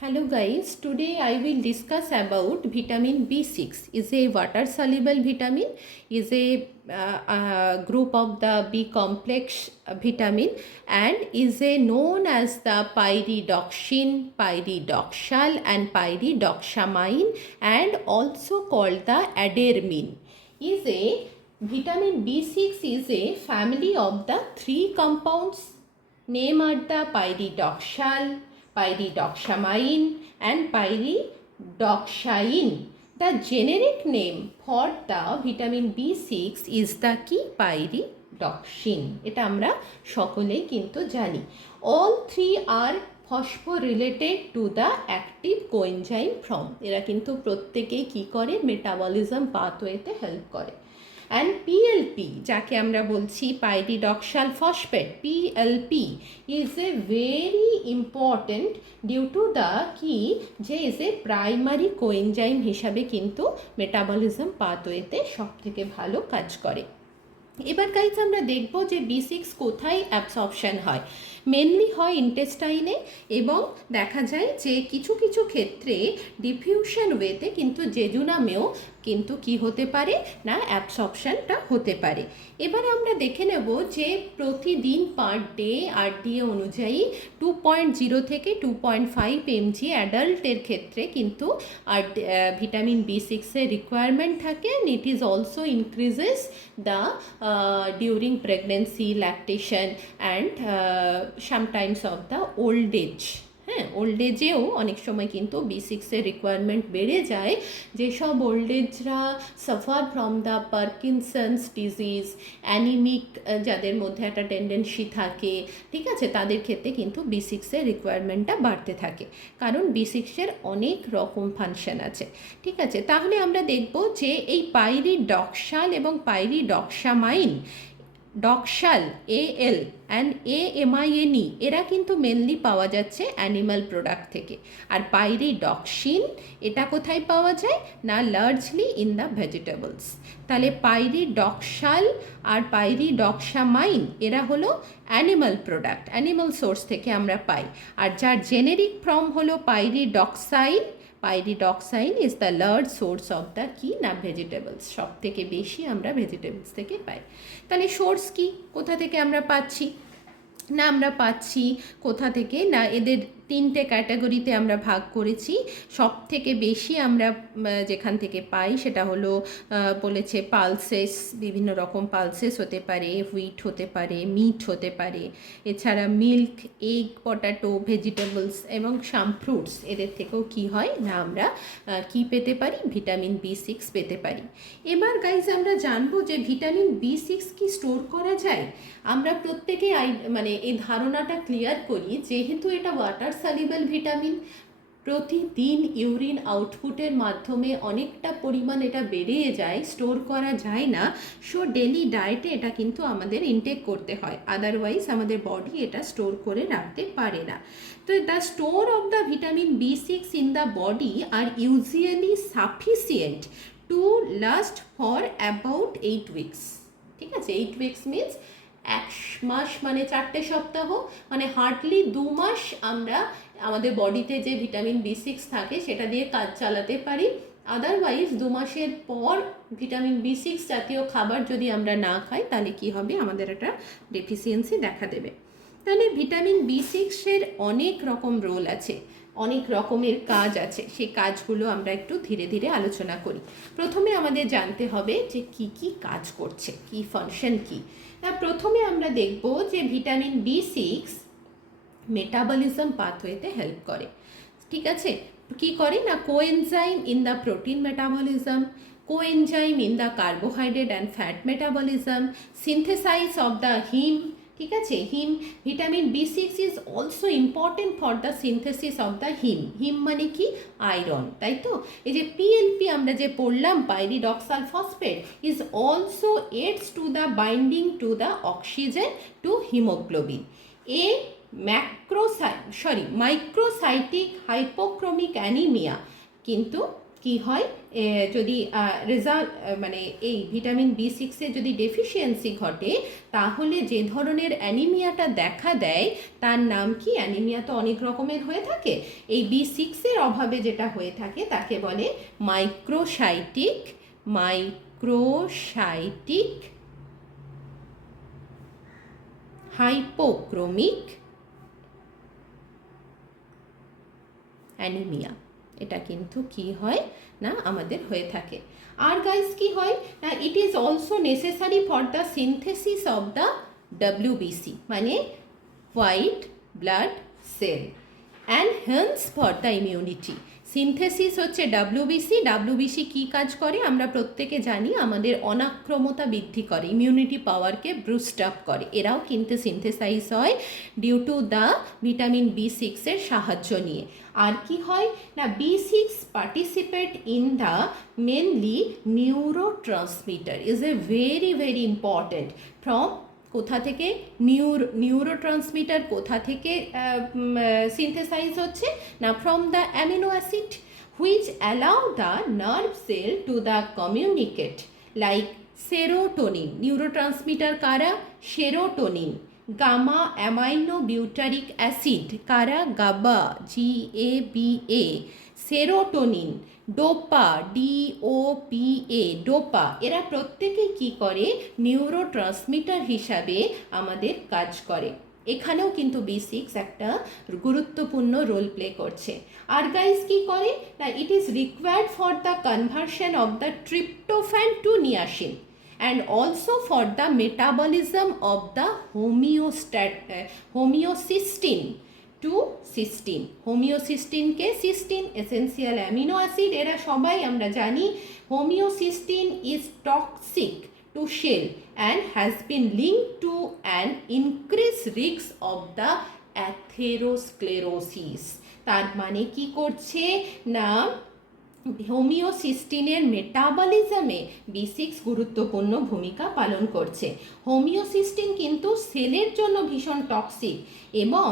Hello guys, today I will discuss about vitamin B6. Is a water soluble vitamin, is a group of the B complex vitamin, and is a known as the pyridoxine, pyridoxal and pyridoxamine, and also called the adermine. Is a vitamin B6 is a family of the three compounds. Name are the pyridoxal, pyridoxamine and pyridoxine. The generic name for the vitamin B6 is the কি pyridoxine. এটা আমরা সকলেই কিন্তু জানি. All three are phosphorylated to the active coenzyme from. এরা কিন্তু প্রত্যেকেই কি করে মেটাবলিজম পাথওয়েতে হেল্প করে। অ্যান্ড পিএলপি যাকে আমরা বলছি pyridoxal phosphate, PLP is a very important due to the কি যে ইজ এ প্রাইমারি কোএনজাইম হিসাবে কিন্তু মেটাবলিজম পাথওয়েতে সব থেকে ভালো কাজ করে। এবার গাইজ আমরা দেখব যে B6 কোথায় অ্যাবসর্পশন হয়। মেনলি হয় ইন্টেস্টাইনে, এবং দেখা যায় যে কিছু কিছু ক্ষেত্রে ডিফিউশন ওয়েতে কিন্তু জেজুনামেও কিন্তু কি হতে পারে না অ্যাবসর্পশনটা হতে পারে। এবার আমরা দেখে নেব যে প্রতিদিন পার ডে RDA অনুযায়ী 2.0 থেকে 2.5 mg অ্যাডাল্টের ক্ষেত্রে কিন্তু ভিটামিন B6 এর রিকোয়ারমেন্ট থাকে। And it is also increases the during pregnancy, lactation and sometimes of the old age. হ্যাঁ, ওল্ড এজেও অনেক সময় কিন্তু B6 এর রিকোয়ারমেন্ট বেড়ে যায়। যেসব old Ezra suffer from the Parkinson's disease, anaemic যাদের মধ্যে একটা টেন্ডেন্সি থাকে, ঠিক আছে, তাদের ক্ষেত্রে কিন্তু B6 এর রিকোয়ারমেন্টটা বাড়তে থাকে, কারণ B6 এর অনেক রকম ফাংশন আছে। ঠিক আছে, তাহলে আমরা দেখব যে এই পাইরিডক্সাল এবং পাইরিডক্সামাইন, ডক্সাল AL অ্যান্ড AMINE এরা কিন্তু মেনলি পাওয়া যাচ্ছে অ্যানিমাল প্রোডাক্ট থেকে। আর পাইরিডক্সিন এটা কোথায় পাওয়া যায় না লার্জলি ইন দ্য ভেজিটেবলস। তাহলে পাইরিডক্সাল আর পাইরিডক্সামাইন এরা হলো অ্যানিমাল প্রোডাক্ট, অ্যানিমাল সোর্স থেকে আমরা পাই। আর যার জেনেরিক ফর্ম হলো pyridoxine, pyridoxine is the large source of the কি না ভেজিটেবলস। সব থেকে বেশি আমরা ভেজিটেবলস থেকে পাই। তাহলে সোর্স কি, কোথা থেকে আমরা পাচ্ছি না আমরা পাচ্ছি কোথা থেকে না এদের তিনটে ক্যাটাগরিতে আমরা ভাগ করেছি। সব থেকে বেশি আমরা যেখান থেকে পাই সেটা হলো বলেছে পালসেস, বিভিন্ন রকম পালসেস হতে পারে, হুইট হতে পারে, মিট হতে পারে, এছাড়া মিল্ক, এগ, পটাটো, ভেজিটেবলস এবং সাম ফ্রুটস, এদের থেকেও কি হয় না আমরা কি পেতে পারি ভিটামিন B6 পেতে পারি। এবার গাইজ আমরা জানবো যে ভিটামিন B6 কি স্টোর করা যায়। আমরা প্রত্যেকে মানে এই ধারণাটা ক্লিয়ার করি, যেহেতু এটা ওয়াটার সলিউবল ভিটামিন, প্রতিদিন ইউরিন আউটপুটের মাধ্যমে অনেকটা পরিমাণ এটা বেড়ে যায়, স্টোর করা যায় না। সো ডেলি ডায়েটে এটা কিন্তু আমাদের ইনটেক করতে হয়, আদারওয়াইজ আমাদের বডি এটা স্টোর করে রাখতে পারে না। তো the store of the vitamin B6 in the body are usually sufficient to last for about 8 weeks. ঠিক আছে, 8 উইকস মিনস 1 মাস, মানে 4টে সপ্তাহ, মানে হার্ডলি 2 মাস আমরা আমাদের বডিতে যে ভিটামিন B6 থাকে সেটা দিয়ে কাজ চালাতে পারি। আদারওয়াইজ 2 মাসের পর ভিটামিন B6 জাতীয় খাবার যদি আমরা না খাই তাহলে কি হবে, আমাদের একটা ডেফিসিয়েন্সি দেখা দেবে। তাহলে ভিটামিন B6 এর অনেক রকম রোল আছে, অনেক রকমের কাজ আছে, সেই কাজগুলো আমরা একটু ধীরে ধীরে আলোচনা করি। প্রথমে আমাদের জানতে হবে যে কি কি কাজ করছে, কি ফাংশন কি। প্রথমে আমরা দেখব যে ভিটামিন B6 মেটাবলিজম পাথওয়েতে হেল্প করে। ঠিক আছে, কি করে না coenzyme in the protein metabolism, coenzyme in the carbohydrate and fat metabolism, synthesize of the heme. ঠিক আছে, heme, vitamin B6 is also important for the synthesis of the heme. Heme মানে কি আয়রন, তাই তো। এই যে পিএলপি আমরা যে পড়লাম pyridoxal phosphate is also aids to the binding to the oxygen to haemoglobin. A microcytic hypochromic anaemia কিন্তু কি হয়, যদি রেজাল্ট মানে এই ভিটামিন B6 যদি ডেফিসিয়েন্সি ঘটে, তাহলে যে ধরনের অ্যানিমিয়াটা দেখা দেয় তার নাম কি? অ্যানিমিয়া তো অনেক রকমের হয়ে থাকে, এই B6 অভাবে যেটা হয়ে থাকে তাকে বলে মাইক্রোসাইটিক হাইপোক্রোমিক অ্যানিমিয়া। এটা কিন্তু কি হয় না আমাদের হয়ে থাকে। আর গাইস কি হয় না, it is also necessary for the synthesis of the WBC মানে white blood cell and hence for the immunity. Synthesis হচ্ছে WBC কি কাজ করে আমরা প্রত্যেকে জানি, আমাদের অনাক্রমতা বৃদ্ধি করে, ইমিউনিটি পাওয়ারকে বুস্ট আপ করে, এরাও কিন্তু সিনথেসাইজ হয় due to the vitamin B6 সাহায্য নিয়ে। আর কি হয় না, B6 participate in the mainly neurotransmitter is a very important from কোথা থেকে নিউরোট্রান্সমিটার কোথা থেকে সিনথেসাইজ হচ্ছে না, from the amino acid which allow the nerve cell to the communicate like serotonin. Neurotransmitter কারা? Serotonin. Gamma amino butyric acid কারা? GABA, GABA। Serotonin, dopa, DOPA, dopa, এরা প্রত্যেকেই কি করে? নিউরোট্রান্সমিটার হিসাবে আমাদের কাজ করে। এখানেও কিন্তু B6 একটা গুরুত্বপূর্ণ রোল প্লে করছে। আর গাইস কি করে না, it is required for the conversion of the tryptophan to niacin and also for the metabolism of the homeocysteine to cystine. হোমিওসিস্টিনকে সিস্টিন এসেন্সিয়াল অ্যামিনো অ্যাসিড, এরা সবাই আমরা জানি। Homocysteine is toxic to cell and has been linked to an increase risk of the atherosclerosis. তার মানে কি করছে না, হোমিওসিস্টিনের মেটাবলিজমে B6 গুরুত্বপূর্ণ ভূমিকা পালন করছে। হোমিওসিস্টিন কিন্তু সেলের জন্য ভীষণ টক্সিক, এবং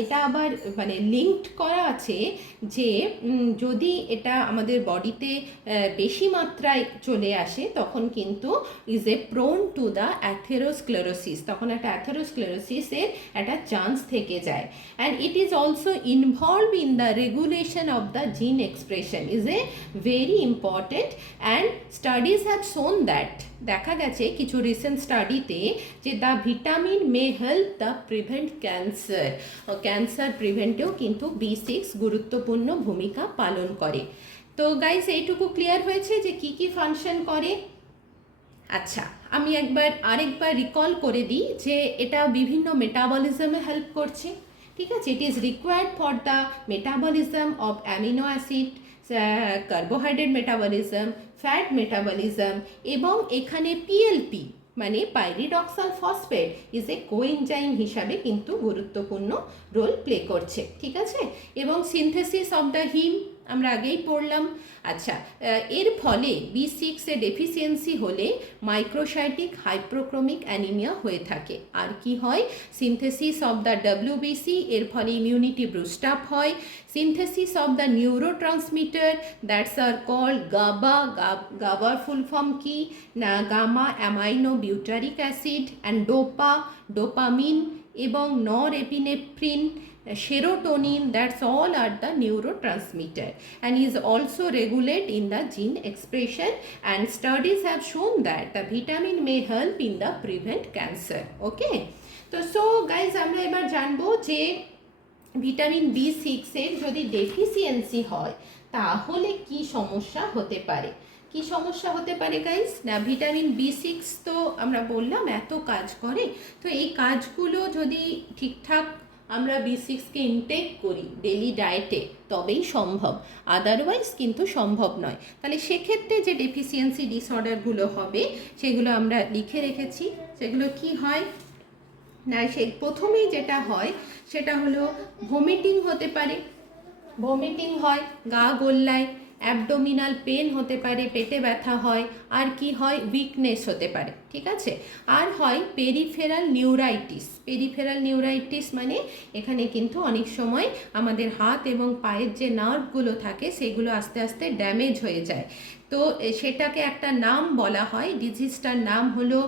এটা আবার মানে লিঙ্কড করা আছে যে যদি এটা আমাদের বডিতে বেশি মাত্রায় চলে আসে তখন কিন্তু is a prone to the atherosclerosis, তখন একটা অ্যাথেরোস্ক্লেরোসিসের একটা চান্স থেকে যায়। And it is also involve in the regulation of the gene expression is a very important. And studies have shown that, দেখা গেছে কিছু রিসেন্ট স্টাডিতে যে the vitamin may help the prevent cancer প্রিভেন্টেও কিন্তু B6 গুরুত্বপূর্ণ ভূমিকা পালন করে। তো গাইস এইটুকু ক্লিয়ার হয়েছে যে কি কি ফাংশন করে। আচ্ছা, আমি আরেকবার রিকল করে দিই যে এটা বিভিন্ন মেটাবলিজমে হেল্প করছে, ঠিক আছে। ইট is required for the metabolism of amino acid, carbohydrate metabolism, fat metabolism, এবং এখানে PLP মানে pyridoxal phosphate is a coenzyme হিসাবে কিন্তু গুরুত্বপূর্ণ রোল প্লে করছে, ঠিক আছে। এবং সিনথেসিস অফ দ্য হিম আমরা আগেই পড়লাম। আচ্ছা, এর ফলে B6 এর ডেফিসিয়েন্সি হলে মাইক্রোসাইটিক হাইপোক্রোমিক অ্যানিমিয়া হয়ে থাকে। আর কি হয়, সিনথেসিস অফ দ্য WBC এর ফলে ইমিউনিটি বুস্ট আপ হয়। Synthesis of the neurotransmitter that's are called GABA, গাবার ফুল ফর্ম কি না, gamma amino butyric acid, and dopamine এবং norepinephrine, serotonin, that's all are the neurotransmitter and is also regulate in the gene expression, and studies have shown that the vitamin may help in the prevent cancer. Okay, so guys আমরা এবার জানবো যে vitamin B6 এর যদি deficiency হয় তাহলে কি সমস্যা হতে পারে। কি সমস্যা হতে পারে গাইস না, ভিটামিন B6 তো আমরা বললাম এত কাজ করে, তো এই কাজগুলো যদি ঠিকঠাক আমরা B6কে ইনটেক করি ডেলি ডায়েটে তবেই সম্ভব, আদারওয়াইজ কিন্তু সম্ভব নয়। তাহলে সেক্ষেত্রে যে ডেফিসিয়েন্সি ডিসঅর্ডারগুলো হবে সেগুলো আমরা লিখে রেখেছি। সেগুলো কি হয় না, প্রথমেই যেটা হয় সেটা হলো ভমিটিং হতে পারে, ভমিটিং হয়, গা গোল্লায়, অ্যাবডোমিনাল পেন হতে পারে, পেটে ব্যথা হয়, আর কি হয়, উইকনেস হতে পারে, ঠিক আছে। আর হয় পেরিফেরাল নিউরাইটিস। পেরিফেরাল নিউরাইটিস মানে এখানে কিন্তু অনেক সময় আমাদের হাত এবং পায়ের যে নার্ভগুলো থাকে সেগুলো আস্তে আস্তে ড্যামেজ হয়ে যায়। তো সেটাকে একটা নাম বলা হয়, ডিজিজটার নাম হলো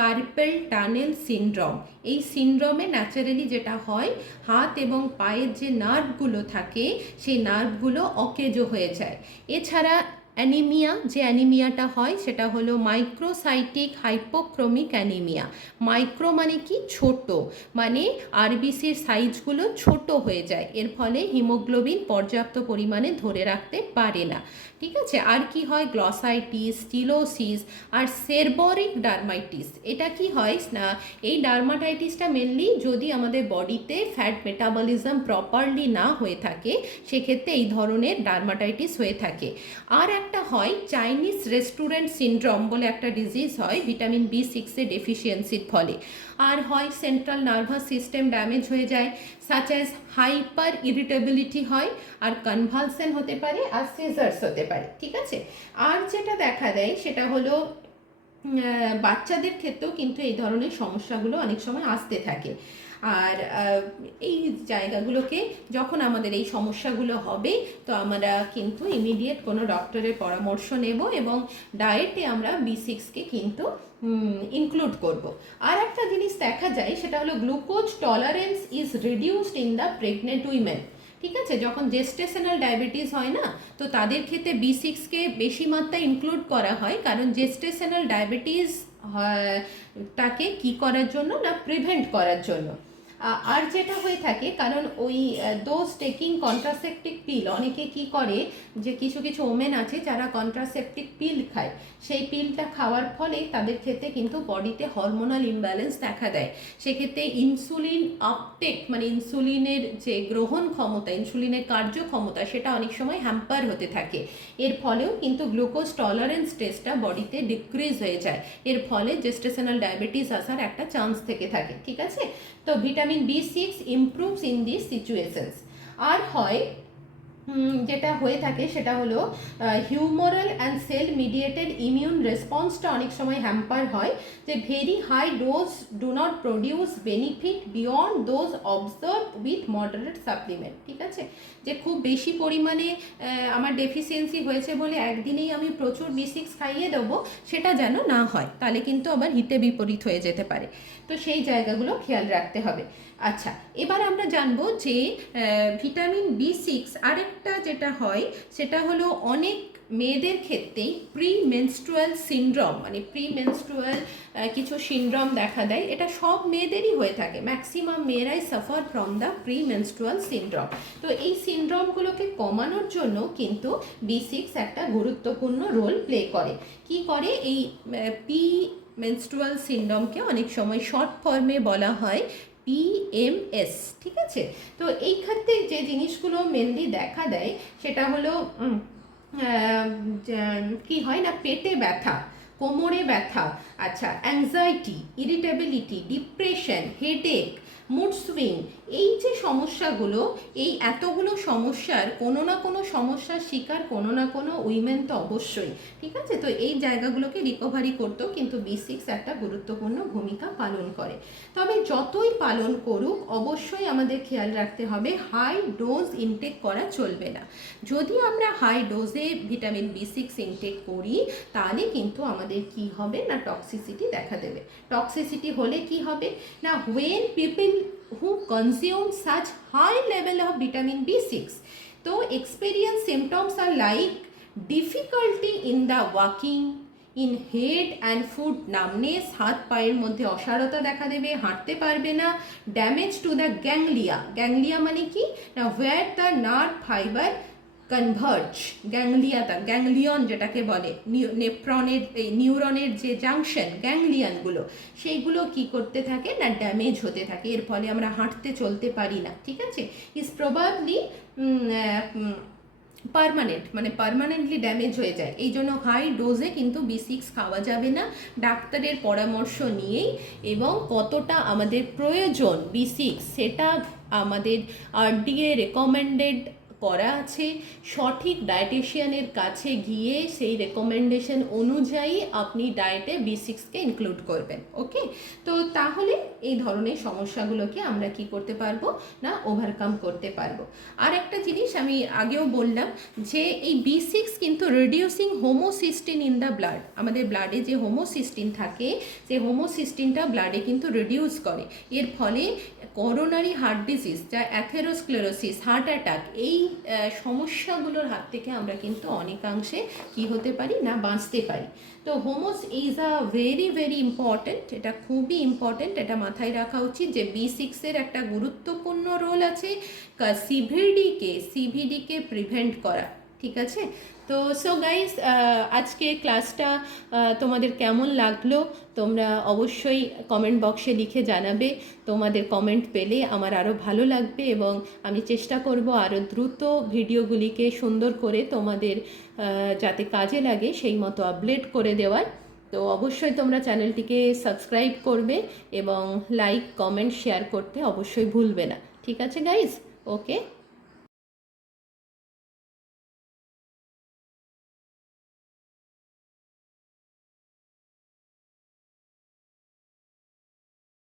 কার্পেল টানেল সিনড্রোম। এই সিনড্রোমে ন্যাচারালি যেটা হয়, হাত এবং পায়ের যে নার্ভগুলো থাকে সেই নার্ভগুলো অকেজো হয়ে যায়। এছাড়া অ্যানিমিয়া, যে অ্যানিমিয়াটা হয় সেটা হলো মাইক্রোসাইটিক হাইপোক্রোমিক অ্যানিমিয়া। মাইক্রো মানে কি, ছোট, মানে আরবিসির সাইজগুলো ছোট হয়ে যায়, এর ফলে হিমোগ্লোবিন পর্যাপ্ত পরিমাণে ধরে রাখতে পারে না, ঠিক আছে। আর কি হয়, গ্লসাইটিস, স্টিলোসিস আর সেরবরিক ডার্মাইটিস। এটা কি হয় না, এই ডার্মাটাইটিসটা মেনলি যদি আমাদের বডিতে ফ্যাট মেটাবলিজম প্রপারলি না হয়ে থাকে সেক্ষেত্রে এই ধরনের ডার্মাটাইটিস হয়ে থাকে। আর একটা হয় চাইনিজ রেস্টুরেন্ট সিনড্রোম বলে একটা ডিজিজ হয় ভিটামিন B6-এর ডেফিসিয়েন্সির ফলে। আর হয় সেন্ট্রাল নার্ভাস সিস্টেম ড্যামেজ হয়ে যায়, সাচ অ্যাজ হাইপার ইরিটেবিলিটি হয়, আর কনভালসেন হতে পারে, আর সিজার্স হতে পারে, ঠিক আছে। আর যেটা দেখা দেয় সেটা হলো বাচ্চাদের ক্ষেত্রেও কিন্তু এই ধরনের সমস্যাগুলো অনেক সময় আসতে থাকে। আর এই জায়গাগুলোকে যখন আমাদের এই সমস্যাগুলো হবে তো আমরা কিন্তু ইমিডিয়েট কোনো ডক্টরের পরামর্শ নেব এবং ডায়েটে আমরা B6কে কিন্তু ইনক্লুড করব। আর একটা জিনিস দেখা যায় সেটা হলো glucose tolerance is reduced in the pregnant women, ঠিক আছে। যখন জেস্টেশনাল ডায়াবেটিস হয় না, তো তাদের ক্ষেত্রে B6কে বেশি মাত্রায় ইনক্লুড করা হয়, কারণ জেস্টেশনাল ডায়াবেটিস তাকে কি করার জন্য না, প্রিভেন্ট করার জন্য। আর যেটা হয়ে থাকে, কারণ ওই দোজ টেকিং কন্ট্রাসেপটিভ পিল, অনেকে কি করে যে কিছু কিছু ওমেন আছে যারা কন্ট্রাসেপটিভ পিল খায়, সেই পিলটা খাওয়ার ফলে তাদের ক্ষেত্রে কিন্তু বডিতে হরমোনাল ইমব্যালেন্স দেখা দেয়। সেক্ষেত্রে ইনসুলিন আপটেক মানে ইনসুলিনের যে গ্রহণ ক্ষমতা, ইনসুলিনের কার্যক্ষমতা সেটা অনেক সময় হ্যাম্পার হতে থাকে। এর ফলেও কিন্তু গ্লুকোজ টলারেন্স টেস্টটা বডিতে ডিক্রিজ হয়ে যায়, এর ফলে জেস্টেশনাল ডায়াবেটিস আসার একটা চান্স থেকে থাকে, ঠিক আছে। তো vitamin B6 improves in this situations. আর হয় যেটা হয়ে থাকে সেটা হলো humoral and cell mediated immune রেসপন্সটা অনেক সময় হ্যাম্পার হয়, যে very high dose do not produce benefit beyond dose observe with moderate supplement, ঠিক আছে। যে খুব বেশি পরিমাণে আমার ডেফিসিয়েন্সি হয়েছে বলে একদিনেই আমি প্রচুর B6 খাইয়ে দেবো, সেটা যেন না হয়, তাহলে কিন্তু আবার হিতে বিপরীত হয়ে যেতে পারে। তো সেই জায়গাগুলো খেয়াল রাখতে হবে। আচ্ছা, এবার আমরা জানবো যে ভিটামিন B6 আরেকটা যেটা হয় সেটা হলো অনেক মেয়েদের ক্ষেত্রেই প্রি মেনস্ট্রুয়াল সিনড্রোম, মানে প্রি মেনস্ট্রুয়াল কিছু সিনড্রোম দেখা দেয়। এটা সব মেয়েদেরই হয়ে থাকে, ম্যাক্সিমাম মেয়েরাই suffer from the pre menstrual syndrome. তো এই সিনড্রোমগুলোকে কমানোর জন্য কিন্তু B6 একটা গুরুত্বপূর্ণ রোল প্লে করে। কি করে, এই প্রি মেনস্ট্রুয়াল সিনড্রোমকে অনেক সময় শর্ট ফর্মে বলা হয় PMS, ঠিক আছে। তো এই ক্ষেত্রে যে জিনিসগুলো মেনলি দেখা দেয় সেটা হলো কি হয় না, পেটে ব্যথা, কোমরে ব্যথা, আচ্ছা anxiety, irritability, depression, headache, mood swing, এই যে সমস্যাগুলো, এই এতগুলো সমস্যার কোনো না কোনো সমস্যার শিকার কোনো না কোনো উইমেন তো অবশ্যই, ঠিক আছে। তো এই জায়গাগুলোকে রিকভারি করতেও কিন্তু B6 একটা গুরুত্বপূর্ণ ভূমিকা পালন করে। তবে যতই পালন করুক অবশ্যই আমাদের খেয়াল রাখতে হবে হাই ডোজ ইনটেক করা চলবে না। যদি আমরা হাই ডোজে ভিটামিন B6 ইনটেক করি তাহলে কিন্তু আমাদের কি হবে না, টক্সিসিটি দেখা দেবে। টক্সিসিটি হলে কি হবে না, when people who consume such high level of vitamin B6 তো experience symptoms are like difficulty in the walking, in head and foot numbness, হাত পায়ের মধ্যে অসাড়তা দেখা দেবে, হাঁটতে পারবে না, damage to the ganglia. Ganglia মানে কি না, where the nerve fiber converge, ganglion যেটাকে বলে, নেফ্রনের এই নিউরনের যে জাংশন গ্যাংলিয়নগুলো, সেইগুলো কি করতে থাকে না, ড্যামেজ হতে থাকে, এর ফলে আমরা হাঁটতে চলতে পারি না, ঠিক আছে। ইজ প্রবাবলি পার্মানেন্টলি ড্যামেজ হয়ে যায়। এই জন্য হাই ডোজে কিন্তু B6 খাওয়া যাবে না, ডাক্তারের পরামর্শ নিয়েই, এবং কতটা আমাদের প্রয়োজন B6 সেটা আমাদের RDA রেকমেন্ডেড করা আছে, সঠিক ডায়েটিশিয়ানের কাছে গিয়ে সেই রেকমেন্ডেশন অনুযায়ী আপনি ডায়েটে B6কে ইনক্লুড করবেন। ওকে, তো তাহলে এই ধরনের সমস্যাগুলোকে আমরা কি করতে পারবো না ওভারকাম করতে পারবো। আর একটা জিনিস আমি আগেও বললাম যে এই B6 কিন্তু reducing homocysteine in the blood, আমাদের ব্লাডে যে হোমোসিস্টিন থাকে সেই হোমোসিস্টিনটা ব্লাডে কিন্তু রিডিউস করে। এর ফলে করোনারি হার্ট ডিজিজ, যা অ্যাথেরোস্ক্লেরোসিস, হার্ট অ্যাটাক, এই সমস্যাগুলোর হাত থেকে আমরা কিন্তু অনেকাংশে কি হতে পারি না বাঁচতে পারি। তো হোমোস is a very very important, এটা খুবই ইম্পর্ট্যান্ট, এটা মাথায় রাখা উচিত যে B6-এর একটা গুরুত্বপূর্ণ রোল আছে সিভিডিকে প্রিভেন্ট করা। ঠিক আছে, তো সো গাইস, আজকে ক্লাসটা তোমাদের কেমন লাগলো তোমরা অবশ্যই কমেন্ট বক্সে লিখে জানাবে। তোমাদের কমেন্ট পেলে আমার আরও ভালো লাগবে এবং আমি চেষ্টা করব আরও দ্রুত ভিডিওগুলিকে সুন্দর করে তোমাদের যাতে কাজে লাগে সেই মতো আপডেট করে দেওয়ার। তো অবশ্যই তোমরা চ্যানেলটিকে সাবস্ক্রাইব করবে এবং লাইক কমেন্ট শেয়ার করতে অবশ্যই ভুলবে না। ঠিক আছে গাইস, ওকে।